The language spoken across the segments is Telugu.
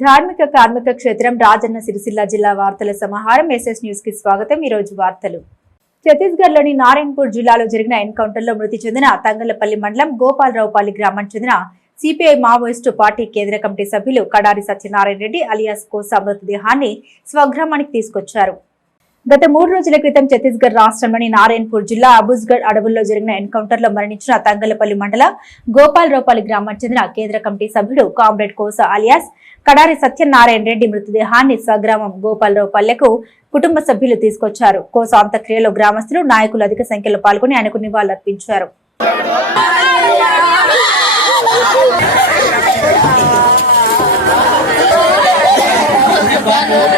ధార్మిక కార్మిక క్షేత్రం రాజన్న సిరిసిల్ల జిల్లా వార్తల సమాహారం ఎస్ఎస్ న్యూస్కి స్వాగతం. ఈ రోజు వార్తలు. ఛత్తీస్గఢ్లోని నారాయణపూర్ జిల్లాలో జరిగిన ఎన్కౌంటర్లో మృతి చెందిన తంగలపల్లి మండలం గోపాలరావుపల్లి గ్రామం చెందిన సిపిఐ మావోయిస్టు పార్టీ కేంద్ర కమిటీ సభ్యులు కడారి సత్యనారాయణ రెడ్డి అలియాస్ కోస మృతదేహాన్ని స్వగ్రామానికి తీసుకొచ్చారు. గత మూడు రోజుల క్రితం ఛత్తీస్గఢ్ రాష్ట్రంలోని నారాయణపూర్ జిల్లా అబుజ్గఢ్ అడవుల్లో జరిగిన ఎన్కౌంటర్లో మరణించిన తంగలపల్లి మండల గోపాల్ రూపాలి గ్రామానికి చెందిన కేంద్ర కమిటీ సభ్యుడు కామ్రేడ్ కోస అలియాస్ కడారి సత్యనారాయణ రెడ్డి మృతదేహాన్ని స్వగ్రామం గోపాల్ రోపాల్యకు కుటుంబ సభ్యులు తీసుకొచ్చారు కోస అంత్యక్రియలో గ్రామస్తులు నాయకులు అధిక సంఖ్యలో పాల్గొని ఆయనకు నివాళులర్పించారు Yeah.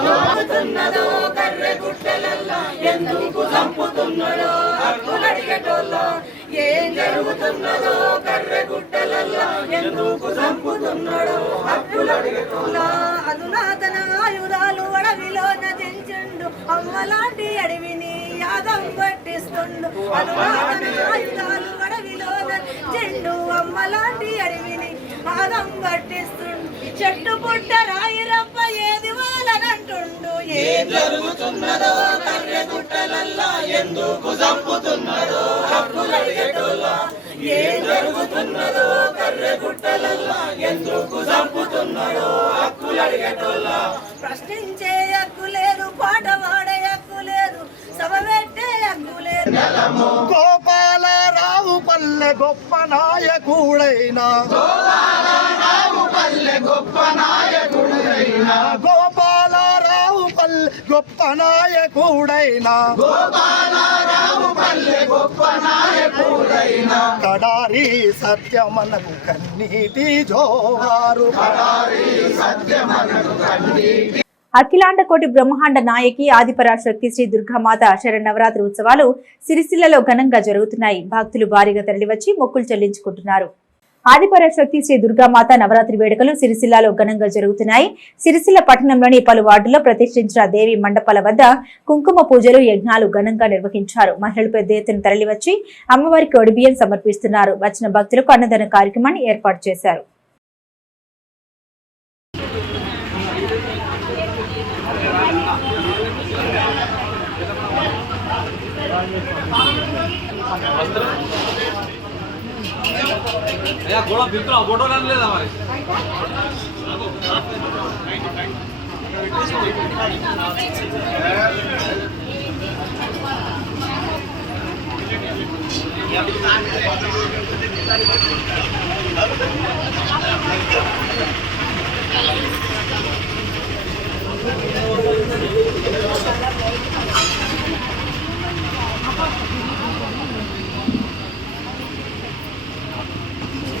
దాదా కర్రె గుట్టలల్లో ఎందుకు చంపుతున్నాడో? హక్కులడిగటోల్లో ఏం జరుగుతున్నదో కర్రె గుట్టలల్లో ఎందుకు చంపుతున్నాడో? హక్కులడిగటోల్లో అధునాతన ఆయుధాలు అడవిలో నదించిండు అమ్మలాంటి అడవిని యాదం పట్టిస్తుండు. అధునాతన ఆయుధాలు అడవిలో చెండు అమ్మలాంటి అడవిని ఆదం పట్టిస్తుండు. చెట్టు పుట్ట రాయిరప్ప ఏ వాళ్ళనంటుండు ఏం జరుగుతున్నదో కర్రె గుట్టలల్లా ఎందుకు ఏం జరుగుతున్నదో కర్రె గుట్టలల్లా ఎందుకు చంపుతున్నాడో హక్కులడిగేటోళ్ళ ప్రశ్నించే హక్కు లేదు పాట పాడే హక్కు లేదు సభ పెట్టే హక్కు లేదు. గోపాలరావు పల్లె గొప్ప నాయకుడైన. గోపాలరావు పల్లె గొప్ప నాయకుడైన కడారి సత్యమనకు కన్నీటి జోహారు. అఖిలాండ కోటి బ్రహ్మాండ నాయకి ఆదిపరాశక్తి శ్రీ దుర్గామాత శరణవరాత్రి ఉత్సవాలు సిరిసిల్లలో ఘనంగా జరుగుతున్నాయి. భక్తులు భారీగా తరలివచ్చి మొక్కులు చెల్లించుకుంటున్నారు. ఆదిపరాశక్తి శ్రీ దుర్గామాత నవరాత్రి వేడుకలు సిరిసిల్లలో ఘనంగా జరుగుతున్నాయి. సిరిసిల్ల పట్టణంలోని పలు వార్డుల్లో ప్రతిష్ఠించిన దేవి మండపాల వద్ద కుంకుమ పూజలు యజ్ఞాలు ఘనంగా నిర్వహించారు. మహిళలు పెద్ద ఎత్తున తరలివచ్చి అమ్మవారికి ఒడిబియ్యం సమర్పిస్తున్నారు. వచ్చిన భక్తులకు అన్నదాన కార్యక్రమాన్ని ఏర్పాటు చేశారు. అయ్యా గోడ బిల్కుల్ ఫోటో లేదా మరి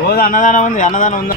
రోజు అన్నదానం ఉంది అన్నదానం ఉంది.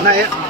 Nah ya.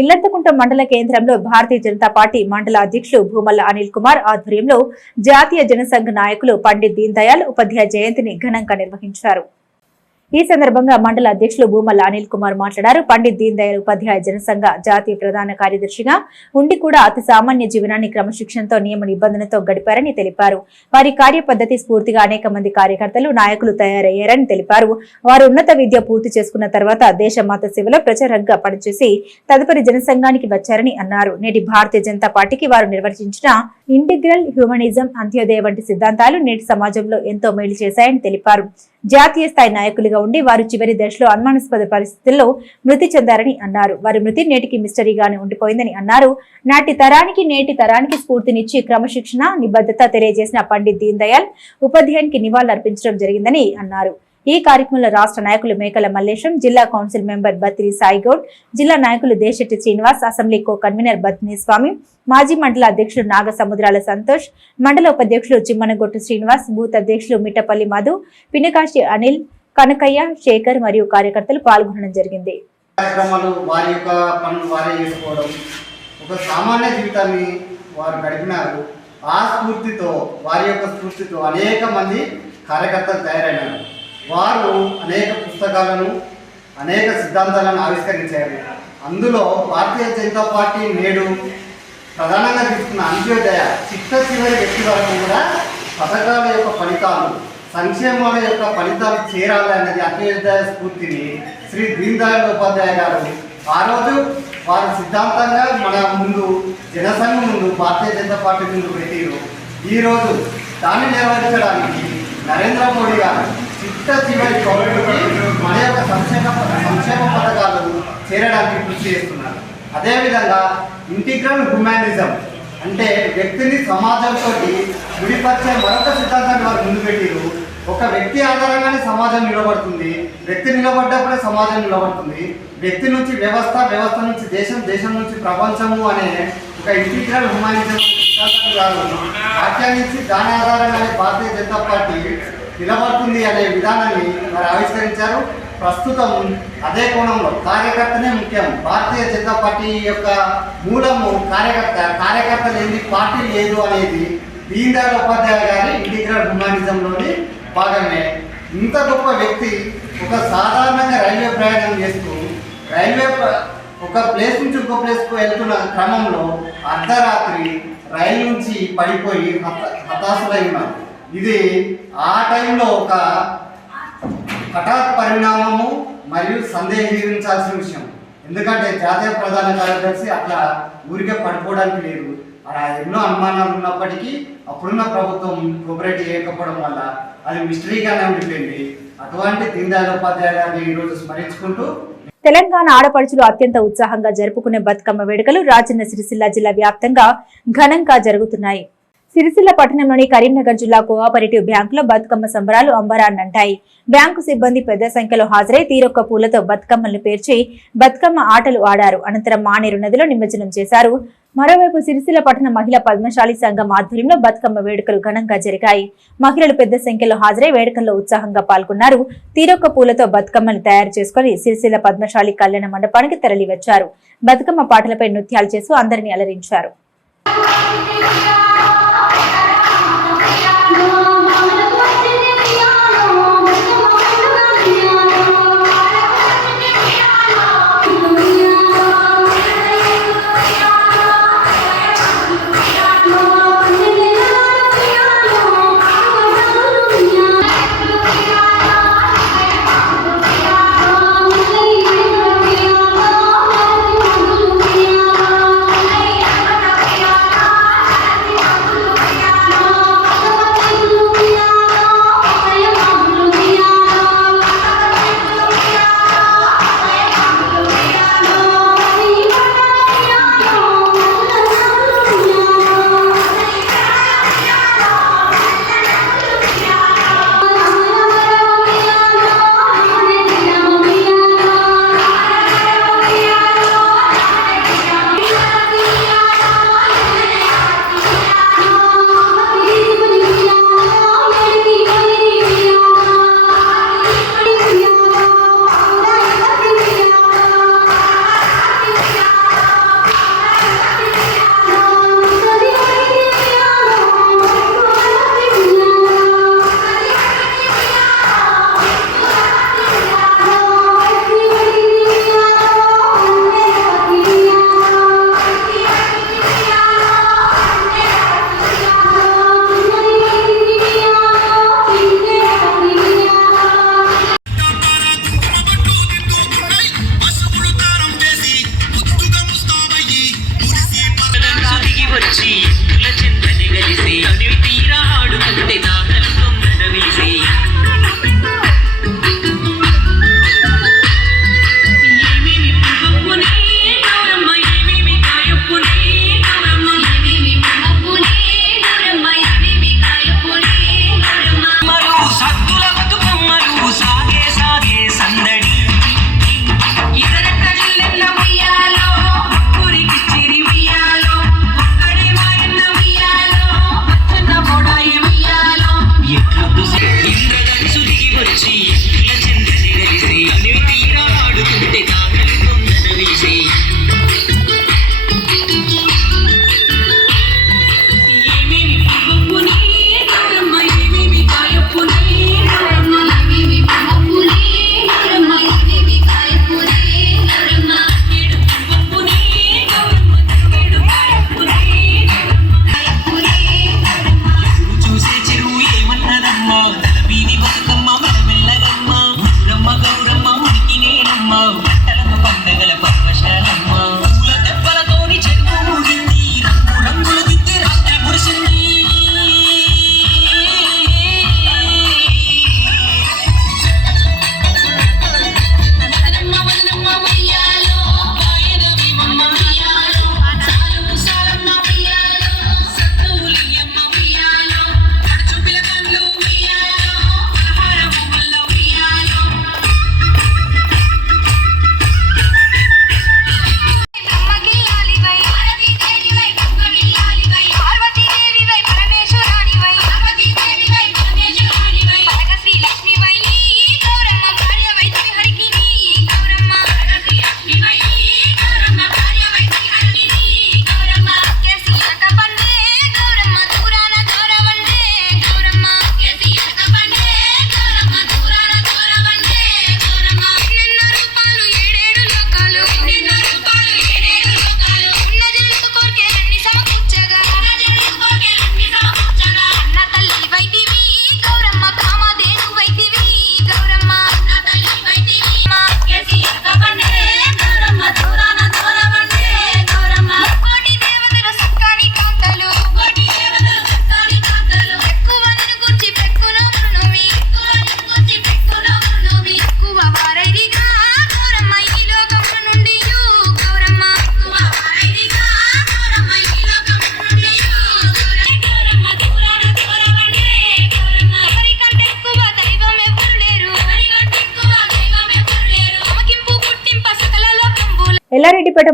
ఇల్లంతకుంట మండల కేంద్రంలో భారతీయ జనతా పార్టీ మండల అధ్యక్షులు భూమల్ల అనిల్ కుమార్ ఆధ్వర్యంలో జాతీయ జనసంఘ్ నాయకులు పండిత్ దీన్ దయాళ్ ఉపాధ్యాయ జయంతిని ఘనంగా నిర్వహించారు. ఈ సందర్భంగా మండల అధ్యక్షులు భూమల్ అనిల్ కుమార్ మాట్లాడారు. పండిత్ దీన్ దయాళ్ ఉపాధ్యాయ జనసంఘ జాతీయ ప్రధాన కార్యదర్శిగా ఉండి కూడా అతి సామాన్య జీవనాన్ని క్రమశిక్షణతో నియమ నిబంధనతో గడిపారని తెలిపారు. వారి కార్యపద్ధతి స్ఫూర్తిగా అనేక మంది కార్యకర్తలు నాయకులు తయారయ్యారని తెలిపారు. వారు ఉన్నత విద్య పూర్తి చేసుకున్న తర్వాత దేశ మత సేవలో ప్రచారంగా పనిచేసి తదుపరి జనసంఘానికి వచ్చారని అన్నారు. నేటి భారతీయ జనతా పార్టీకి వారు నిర్వచించిన ఇంటిగ్రల్ హ్యూమనిజం అంత్యోదయ వంటి సిద్ధాంతాలు నేటి సమాజంలో ఎంతో మేలు చేశాయని తెలిపారు. జాతీయ స్థాయి నాయకులుగా ఉండి వారు చివరి దశలో అనుమానాస్పద పరిస్థితుల్లో మృతి చెందారని అన్నారు. వారి మృతి నేటికి మిస్టరీగానే ఉండిపోయిందని అన్నారు. నాటి తరానికి నేటి తరానికి స్ఫూర్తినిచ్చి క్రమశిక్షణ నిబద్ధత తెలియజేసిన పండిత్ దీన్ దయాల్ ఉపాధ్యాయునికి నివాళులర్పించడం జరిగిందని అన్నారు. ఈ కార్యక్రమంలో రాష్ట్ర నాయకులు మేకల మల్లేశం జిల్లా కౌన్సిల్ మెంబర్ బత్రి సాయిగౌడ్ జిల్లా నాయకులు Desetti Srinivas assembly co convener Batni Swamy మాజీ మండల అధ్యక్షులు నాగ సముద్రాల సంతోష్ మండల ఉపాధ్యక్షులు చిమ్మనగొట్టు శ్రీనివాస్ బూత్ అధ్యక్షులు మిట్టపల్లి మధు పినకాశి అనిల్ కనకయ్య శేఖర్ మరియు కార్యకర్తలు పాల్గొనడం జరిగింది. కార్యక్రమాలు వారి యొక్క పనులు వారే చేసుకోవడం. ఒక సామాన్య జీవితాన్ని వారు గడిపినారు. ఆ స్ఫూర్తితో వారి యొక్క స్ఫూర్తితో అనేక మంది కార్యకర్తలు తయారైనారు. వారు అనేక పుస్తకాలను అనేక సిద్ధాంతాలను ఆవిష్కరించారు. అందులో భారతీయ జనతా పార్టీ నేడు ప్రధానంగా తీసుకున్న అంత్యోదయ చిట్ట చివరి వ్యక్తి వరకు కూడా పథకాల యొక్క ఫలితాలు సంక్షేమాల యొక్క ఫలితాలు చేరాలి అన్నది అంత్యోదయ స్ఫూర్తిని శ్రీ దీన్ దయాళ్ ఉపాధ్యాయ గారు ఆ రోజు వారు సిద్ధాంతంగా మన ముందు జనసంఘం ముందు భారతీయ జనతా పార్టీ ముందు పెట్టారు. ఈరోజు దాన్ని నిర్వహించడానికి నరేంద్ర మోడీ గారు చిట్ట చివరి పౌరుడికి మన యొక్క సంక్షేమ సంక్షేమ పథకాలు చేరడానికి కృషి చేస్తున్నారు. అదేవిధంగా ఇంటిగ్రల్ హ్యుమానిజం అంటే వ్యక్తిని సమాజంతో విడిపరిచే మరొక సిద్ధాంతాన్ని వారు ముందు పెట్టారు. ఒక వ్యక్తి ఆధారంగానే సమాజం నిలబడుతుంది. వ్యక్తి నిలబడ్డప్పుడే సమాజం నిలబడుతుంది. వ్యక్తి నుంచి వ్యవస్థ వ్యవస్థ నుంచి దేశం దేశం నుంచి ప్రపంచము అనే ఒక ఇంటిగ్రల్ హ్యుమానిజం వ్యాఖ్యానించి దాని ఆధారంగానే భారతీయ జనతా పార్టీ నిలబడుతుంది అనే విధానాన్ని వారు ఆవిష్కరించారు. ప్రస్తుతం అదే కోణంలో కార్యకర్తనే ముఖ్యం. భారతీయ జనతా పార్టీ యొక్క మూలము కార్యకర్త కార్యకర్త లేని పార్టీ లేదు అనేది దీన్ దయాళ్ ఉపాధ్యాయ గారి ఇంటిగ్రల్ హ్యుమానిజంలోని భాగమే. ఇంత గొప్ప వ్యక్తి ఒక సాధారణంగా రైల్వే ప్రయాణం చేస్తూ రైల్వే ప్ర- ఒక ప్లేస్ నుంచి ఇంకో ప్లేస్కు వెళ్తున్న క్రమంలో అర్ధరాత్రి రైలు నుంచి పడిపోయి హత హతాశులై ఉన్నారు. ఇది ఆ టైంలో ఒక హఠాత్ పరిణామము మరియు సందేహించాల్సిన విషయం. ఎందుకంటే జాతీయ ప్రధాన కార్యదర్శి అట్లా ఊరికే పడిపోవడానికి లేదు. అలా ఎన్నో అనుమానాలు ఉన్నప్పటికీ అప్పుడున్న ప్రభుత్వం కోఆపరేట్ చేయకపోవడం వల్ల అది మిస్టరీగానే ఉండిపోయింది. అటువంటి దీన్ దయాళ్ ఉపాధ్యాయ గారిని ఈరోజు స్మరించుకుంటూ తెలంగాణ ఆడపడుచులు అత్యంత ఉత్సాహంగా జరుపుకునే బతుకమ్మ వేడుకలు రాజన్న సిరిసిల్ల జిల్లా వ్యాప్తంగా ఘనంగా జరుగుతున్నాయి. సిరిసిల్ల పట్టణంలోని కరీంనగర్ జిల్లా కోఆపరేటివ్ బ్యాంకులో బతుకమ్మ సంబరాలు అంబరాన్నంటాయి. బ్యాంకు సిబ్బంది పెద్ద సంఖ్యలో హాజరై తీరొక్క పూలతో బతుకమ్మలను పేర్చి బతుకమ్మ ఆటలు ఆడారు. అనంతరం మానేరు నదిలో నిమజ్జనం చేశారు. మరోవైపు సిరిసిల్ల పట్టణ మహిళా పద్మశాలి సంఘం ఆధ్వర్యంలో బతుకమ్మ వేడుకలు ఘనంగా జరిగాయి. మహిళలు పెద్ద సంఖ్యలో హాజరై వేడుకల్లో ఉత్సాహంగా పాల్గొన్నారు. తీరొక్క పూలతో బతుకమ్మను తయారు చేసుకుని సిరిసిల్ల పద్మశాలి కళ్యాణ మండపానికి తరలివచ్చారు. బతుకమ్మ పాటలపై నృత్యాలు చేస్తూ అందరినీ అలరించారు.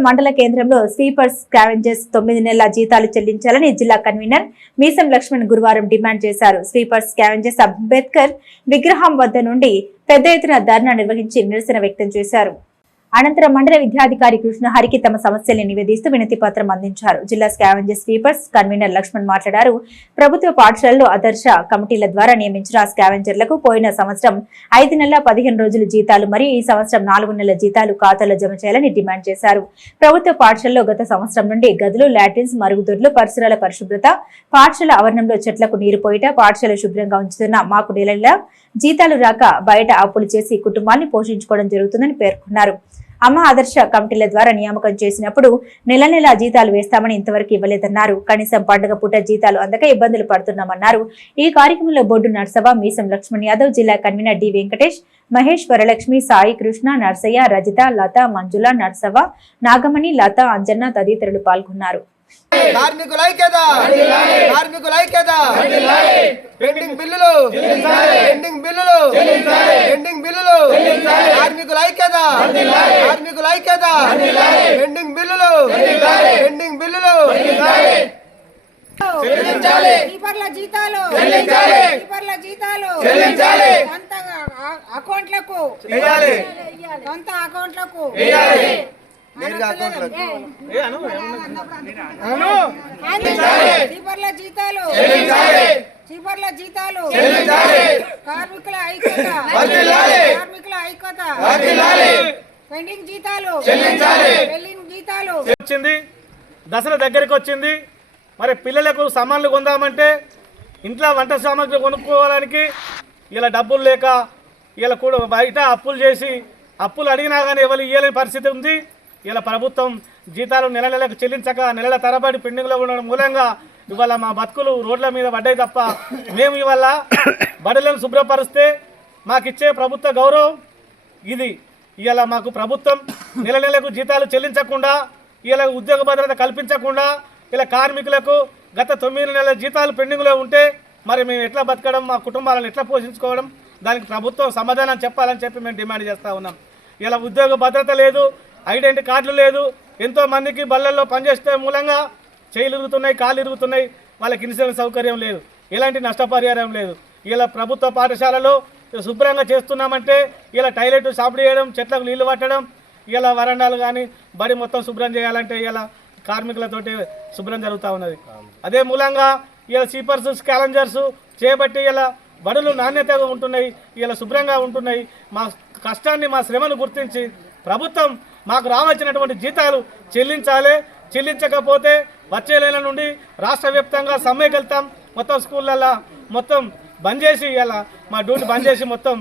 మండల కేంద్రంలో స్వీపర్స్ స్కావెంజర్స్ తొమ్మిది నెలల జీతాలు చెల్లించాలని జిల్లా కన్వీనర్ మీసం లక్ష్మణ్ గురువారం డిమాండ్ చేశారు. స్వీపర్స్ స్కావెంజర్స్ అంబేద్కర్ విగ్రహం వద్ద నుండి పెద్ద ఎత్తున ధర్నా నిర్వహించి నిరసన వ్యక్తం చేశారు. అనంతరం మండల విద్యాధికారి కృష్ణహరికి తమ సమస్యల్ని నివేదిస్తూ వినతి పత్రం అందించారు. జిల్లా స్కావెంజర్ స్వీపర్స్ కన్వీనర్ లక్ష్మణ్ మాట్లాడారు. ప్రభుత్వ పాఠశాలలో ఆదర్శ కమిటీల ద్వారా నియమించిన స్కావెంజర్లకు పోయిన సంవత్సరం ఐదు నెలల పదిహేను రోజులు జీతాలు మరియు ఈ సంవత్సరం నాలుగు నెలల జీతాలు ఖాతాలో జమ చేయాలని డిమాండ్ చేశారు. ప్రభుత్వ పాఠశాలలో గత సంవత్సరం నుండి గదులు లాట్రిన్స్ మరుగుదొడ్లు పరిసరాల పరిశుభ్రత పాఠశాల ఆవరణంలో చెట్లకు నీరు పోయిట పాఠశాల శుభ్రంగా ఉంచుతున్న మాకు నెల జీతాలు రాక బయట అప్పులు చేసి కుటుంబాన్ని పోషించుకోవడం జరుగుతుందని పేర్కొన్నారు. అమ్మ ఆదర్శ కమిటీల ద్వారా నియామకం చేసినప్పుడు నెల నెల జీతాలు వేస్తామని ఇంతవరకు ఇవ్వలేదన్నారు. కనీసం పండుగ పూట జీతాలు అందక ఇబ్బందులు పడుతున్నామన్నారు. ఈ కార్యక్రమంలో బొడ్డు నర్సవ మీసం లక్ష్మణ్ యాదవ్ జిల్లా కన్వీనర్ డి వెంకటేష్ మహేష్ వరలక్ష్మి సాయి కృష్ణ నర్సయ్య రజిత లత మంజుల నర్సవ నాగమణి లత అంజన్న తదితరులు పాల్గొన్నారు. కార్మికుల ఐక్యత. కార్మికుల ఐక్యత. పెండింగ్ బిల్లులు. పెండింగ్ బిల్లులు. పెండింగ్ బిల్లులు. కార్మికుల ఐక్యత. కార్మికుల ఐక్యత. పెండింగ్ బిల్లులు. పెండింగ్ బిల్లులు. కీపర్ల జీతాలు. కీపర్ల జీతాలు. అకౌంట్లకు. సొంత అకౌంట్లకు. జీతాలు. జీతాలు. కార్మికుల ఐక్యత. కార్మికుల ఐక్యత. పెండింగ్ జీతాలు. పెండింగ్ జీతాలు. వచ్చింది. దసరా దగ్గరికి వచ్చింది. మరి పిల్లలకు సామాన్లు కొందామంటే ఇంట్లో వంట సామాగ్రి కొనుక్కోవడానికి ఇలా డబ్బులు లేక ఇలా కూడా బయట అప్పులు చేసి అప్పులు అడిగినా కానీ ఎవరు ఇవ్వలేని పరిస్థితి ఉంది. ఇలా ప్రభుత్వం జీతాలు నెల నెలకు చెల్లించక నెలల తరబడి పెండింగ్లో ఉండడం మూలంగా ఇవాళ మా బతుకులు రోడ్ల మీద పడ్డాయి తప్ప మేము ఇవాళ బడులను శుభ్రపరిస్తే మాకిచ్చే ప్రభుత్వ గౌరవం ఇది. ఇలా మాకు ప్రభుత్వం నెల నెలకు జీతాలు చెల్లించకుండా ఇలా ఉద్యోగ భద్రత కల్పించకుండా ఇలా కార్మికులకు గత తొమ్మిది నెలల జీతాలు పెండింగ్లో ఉంటే మరి మేము ఎట్లా బతకడం మా కుటుంబాలను ఎట్లా పోషించుకోవడం దానికి ప్రభుత్వం సమాధానం చెప్పాలని చెప్పి మేము డిమాండ్ చేస్తూ ఉన్నాం. ఇలా ఉద్యోగ భద్రత లేదు ఐడెంటిటీ కార్డులు లేదు. ఎంతో మందికి బళ్ళల్లో పనిచేసే మూలంగా చేయిలు ఇరుగుతున్నాయి కాళ్ళు ఇరుగుతున్నాయి. వాళ్ళకి ఇన్సూరెన్స్ సౌకర్యం లేదు. ఎలాంటి నష్టపరిహారం లేదు. ఇలా ప్రభుత్వ పాఠశాలలో శుభ్రంగా చేస్తున్నామంటే ఇలా టాయిలెట్ సాపిడి చేయడం చెట్లకు నీళ్ళు పట్టడం ఇలా వరండాలు కానీ బడి మొత్తం శుభ్రం చేయాలంటే ఇలా కార్మికులతోటి శుభ్రం జరుగుతూ ఉన్నది. అదే మూలంగా ఇలా సీపర్స్ స్కాలెంజర్స్ చేపట్టి ఇలా బడులు నాణ్యతగా ఉంటున్నాయి ఇలా శుభ్రంగా ఉంటున్నాయి. మా కష్టాన్ని మా శ్రమను గుర్తించి ప్రభుత్వం మాకు రావాల్సినటువంటి జీతాలు చెల్లించాలి. చెల్లించకపోతే వచ్చే నెల నుండి రాష్ట్ర వ్యాప్తంగా సమ్మెకెళ్తాం మొత్తం స్కూళ్ళల్లో మొత్తం బంద్ చేసి ఇలా మా డ్యూటీ బంద్ చేసి మొత్తం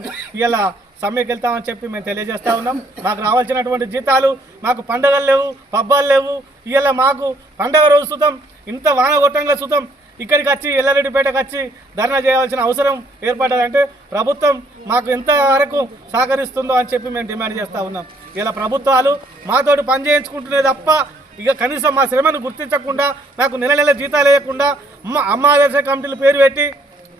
ఇలా సమ్మెకి వెళ్తామని చెప్పి మేము తెలియజేస్తా ఉన్నాం. మాకు రావాల్సినటువంటి జీతాలు మాకు పండగలు లేవు పబ్బాలు లేవు. ఇలా మాకు పండగ రోజు సుతం ఇంత వాన గొట్టంగా సుతం. ఇక్కడికి వచ్చి ఎల్లారెడ్డిపేటకు వచ్చి ధర్నా చేయాల్సిన అవసరం ఏర్పడ్డదంటే ప్రభుత్వం మాకు ఎంతవరకు సహకరిస్తుందో అని చెప్పి మేము డిమాండ్ చేస్తూ ఉన్నాం. ఇలా ప్రభుత్వాలు మాతోటి పని చేయించుకుంటున్నాయి తప్ప ఇక కనీసం మా శ్రమను గుర్తించకుండా నాకు నెల నెల జీతాలు వేయకుండా అమ్మ ఆదర్శ కమిటీలు పేరు పెట్టి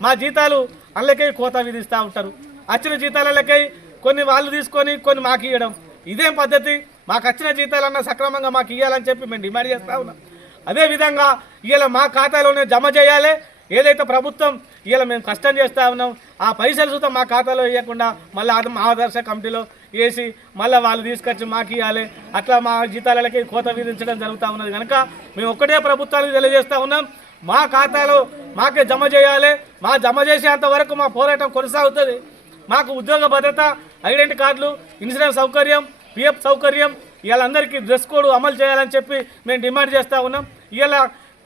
మా జీతాలు అల్లకై కోత విధిస్తూ ఉంటారు. వచ్చిన జీతాలకై కొన్ని వాళ్ళు తీసుకొని కొన్ని మాకు ఇవ్వడం ఇదేం పద్ధతి మాకు వచ్చిన జీతాలన్నా సక్రమంగా మాకు ఇవ్వాలని చెప్పి మేము డిమాండ్ చేస్తూ ఉన్నాం. అదేవిధంగా ఇలా మా ఖాతాలోనే జమ చేయాలి. ఏదైతే ప్రభుత్వం ఇలా మేము కష్టం చేస్తూ ఉన్నాం ఆ పైసలు చూద్దా మా ఖాతాలో వేయకుండా మళ్ళీ ఆద- ఆదర్శ కమిటీలో వేసి మళ్ళీ వాళ్ళు తీసుకొచ్చి మాకు ఇవ్వాలి అట్లా మా జీతాలకి కోత విధించడం జరుగుతూ ఉన్నది. కనుక మేము ఒక్కటే ప్రభుత్వానికి తెలియజేస్తూ ఉన్నాం. మా ఖాతాలో మాకే జమ చేయాలి. మా జమ చేసేంత వరకు మా పోరాటం కొనసాగుతుంది. మాకు ఉద్యోగ భద్రత ఐడెంటి కార్డులు ఇన్సూరెన్స్ సౌకర్యం పిఎఫ్ సౌకర్యం వీళ్ళందరికీ డ్రెస్ కోడ్ అమలు చేయాలని చెప్పి మేము డిమాండ్ చేస్తూ ఉన్నాం. ఇవాళ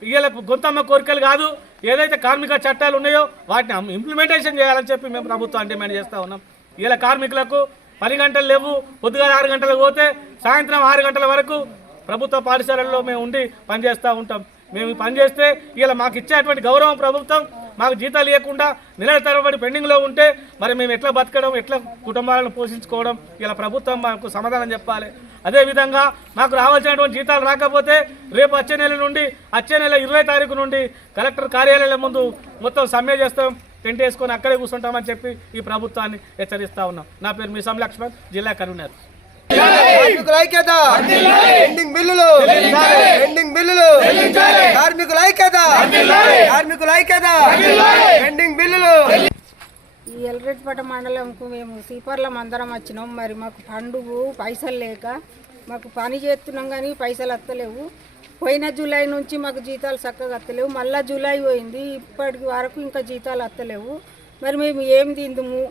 ఇవాళ గొంతమ్మ కోరికలు కాదు ఏదైతే కార్మిక చట్టాలు ఉన్నాయో వాటిని ఇంప్లిమెంటేషన్ చేయాలని చెప్పి మేము ప్రభుత్వాన్ని డిమాండ్ చేస్తూ ఉన్నాం. ఇలా కార్మికులకు పది గంటలు లేవు పొద్దుగా ఆరు గంటలకు పోతే సాయంత్రం ఆరు గంటల వరకు ప్రభుత్వ పాఠశాలల్లో మేము ఉండి పనిచేస్తూ ఉంటాం. మేము పనిచేస్తే ఇలా మాకు ఇచ్చేటువంటి గౌరవం ప్రభుత్వం మాకు జీతాలు ఇవ్వకుండా నెలల తరబడి పెండింగ్లో ఉంటే మరి మేము ఎట్లా బతకడం ఎట్లా కుటుంబాలను పోషించుకోవడం ఇలా ప్రభుత్వం మాకు సమాధానం చెప్పాలి. అదేవిధంగా మాకు రావాల్సినటువంటి జీతాలు రాకపోతే రేపు వచ్చే నెల నుండి వచ్చే నెల ఇరవై తారీఖు నుండి కలెక్టర్ కార్యాలయం ముందు మొత్తం సమ్మె చేస్తాం. టెంట్ వేసుకొని అక్కడే కూర్చుంటామని చెప్పి ఈ ప్రభుత్వాన్ని హెచ్చరిస్తా ఉన్నాం. నా పేరు మిసం లక్ష్మణ్ జిల్లా కన్వీనర్. కార్మికుల ఐక్యత పెండింగ్ బిల్లులు పెండింగ్ బిల్లులు కార్మికుల ఐక్యత కార్మికుల ఐక్యత పెండింగ్ బిల్లులు ఈ ఎల్రెడ్డిపేట మండలంకు మేము సీపర్లం అందరం వచ్చినాం. మరి మాకు పండుగ పైసలు లేక మాకు పని చేస్తున్నాం కానీ పైసలు వస్తలేవు పోయిన జూలై నుంచి మాకు జీతాలు చక్కగా వస్తలేవు మళ్ళీ జూలై పోయింది. ఇప్పటి వరకు ఇంకా జీతాలు వస్తలేవు మరి మేము ఏం తిందుము?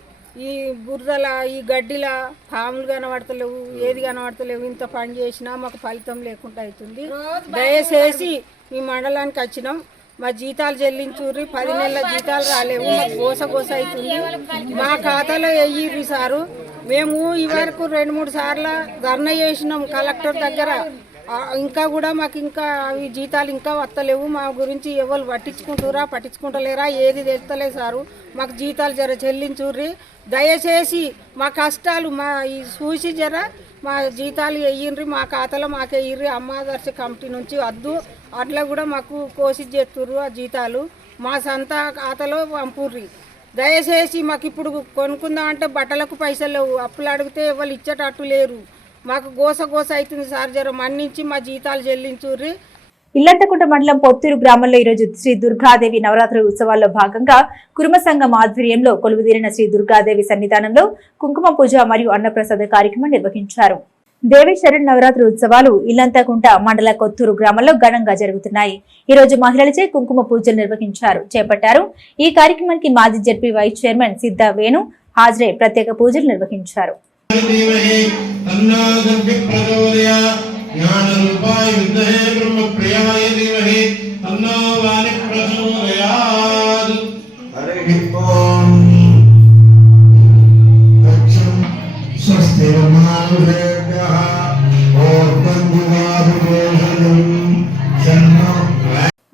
ఈ బురదల ఈ గడ్డిల పాములు కనబడతలేవు. ఏది కనబడతలేవు? ఇంత పని చేసినా మాకు ఫలితం లేకుండా అవుతుంది దయచేసి ఈ మండలానికి వచ్చినాం. మా జీతాలు చెల్లించుర్రి. పది నెలల జీతాలు రాలేవు. మాకు గోస గోస అవుతుంది. మా ఖాతాలో వెయ్యిర్రి సారు. మేము ఈ వరకు రెండు మూడు సార్లు ధర్నా చేసినాం కలెక్టర్ దగ్గర. ఇంకా కూడా మాకు ఇంకా అవి జీతాలు ఇంకా వస్తలేవు. మా గురించి ఎవరు పట్టించుకుంటురా పట్టించుకుంటలేరా ఏది తెలుస్తలేదు సారు. మాకు జీతాలు జర చెల్లించుర్రి. దయచేసి మా కష్టాలు మా ఈ చూసి జర మా జీతాలు వెయ్యిండ్రి మా ఖాతాలో మాకు వెయ్యిర్రి అమ్మాదర్శ కమిటీ నుంచి వద్దు. అట్లా కూడా మాకు కోసి చేస్తుర్రు ఆ జీతాలు. మా సొంత ఖాతాలో పంపుర్రి. దయచేసి మాకు ఇప్పుడు కొనుక్కుందామంటే బట్టలకు పైసలు లేవు. అప్పులు అడిగితే ఎవరు ఇచ్చేటట్టు లేరు. మాకు గోస గోస అవుతుంది సార్ జర మన్నించి మా జీతాలు చెల్లించుర్రి. ఇల్లంతకుంట మండలం పొత్తూరు గ్రామంలో ఈరోజు శ్రీ దుర్గాదేవి నవరాత్రి ఉత్సవాల్లో భాగంగా కురుమ సంఘం ఆధ్వర్యంలో కొలువుదీరిన శ్రీ దుర్గాదేవి సన్నిధానంలో కుంకుమ పూజ మరియు అన్నప్రసాద కార్యక్రమం నిర్వహించారు. దేవేశ్వర నవరాత్రి ఉత్సవాలు ఇల్లంతాకుంటా మండల కొత్తూరు గ్రామంలో ఘనంగా జరుగుతున్నాయి. ఈ రోజు మహిళలచే కుంకుమ పూజలు నిర్వహించారు చేపట్టారు. ఈ కార్యక్రమానికి మాజీ జడ్పీ వైస్ చైర్మన్ సిద్ధ వేణు హాజరై ప్రత్యేక పూజలు నిర్వహించారు. స్వస్తి